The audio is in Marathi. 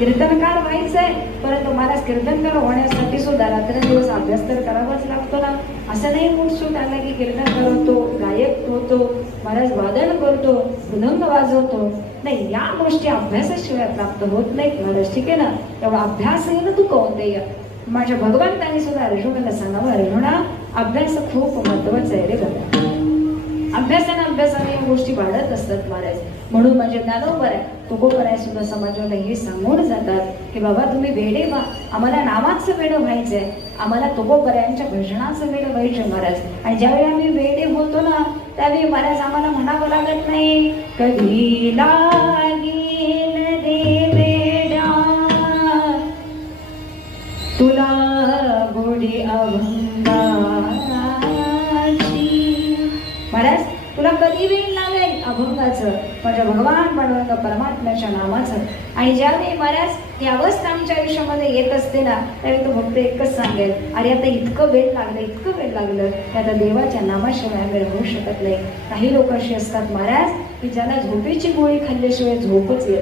कीर्तनकार व्हायचंय, परंतु महाराज कीर्तनकार होण्यासाठी सुद्धा रात्रंदिवस अभ्यास तर करावाच लागतो ना. असं नाही मुठसूट आला की कीर्तनकार होतो, गायक होतो, महाराज वादन करतो, मृदंग वाजवतो. नाही, या गोष्टी अभ्यासाशिवाय प्राप्त होत नाहीत महाराज. ठीक आहे ना. तेव्हा अभ्यास येणं तू कौंतेय. माझ्या भगवंतांनी सुद्धा अर्जुनाला सांगावं, अर्जुना अभ्यास खूप महत्वाचा आहे रे बाबा. अभ्यासाने या गोष्टी वाढत असतात महाराज. म्हणून माझे ज्ञानोबर आहे, तुकोबराय सुद्धा समाजाला हे सांगून जातात की बाबा तुम्ही वेडे व्हा. आम्हाला नावाचं वेडं व्हायचंय, आम्हाला तुकोबरायांच्या भजनाचं वेडं व्हायचंय महाराज. आणि ज्यावेळी आम्ही वेडे होतो ना, त्यावेळी महाराज आम्हाला म्हणावं लागत नाही कधी लागेल रे वेडा तुला गोडी अभंगाची. महाराज तुला कधी वेळ लागेल अभंगाचं, माझ्या भगवान पांडुरंग परमात्म्याच्या नामाचं. आणि ज्यावेळी महाराज ही अवस्था आमच्या आयुष्यामध्ये येत असते ना, त्यावेळी तो भक्त एकच सांगेल, अरे आता इतकं वेळ लागलं, इतकं वेळ लागलं की आता देवाच्या नामाशिवाय आम्ही राहू शकत नाही. काही लोक अशी असतात महाराज की ज्यांना झोपेची गोळी खाल्ल्याशिवाय झोपच येत